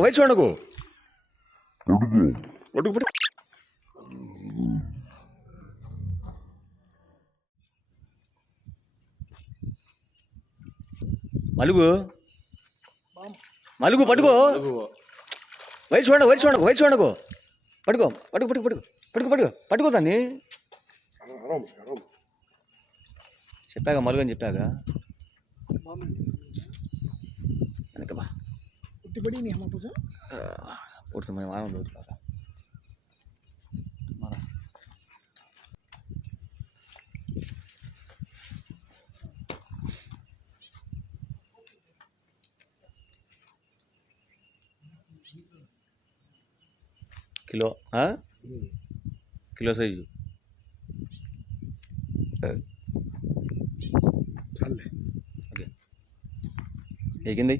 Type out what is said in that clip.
white చూడకు పట్టుకు పట్టు మలుగు మలుగు పట్టుకో వైట్ చూడకు వైట్ చూడకు పట్టుకో పట్టుకో దాన్ని చెప్పాక మలుగు అని చెప్పాక వెనకబా పుడుతు మేము ఆనంద కిలో సైజు ఓకే ఏకింది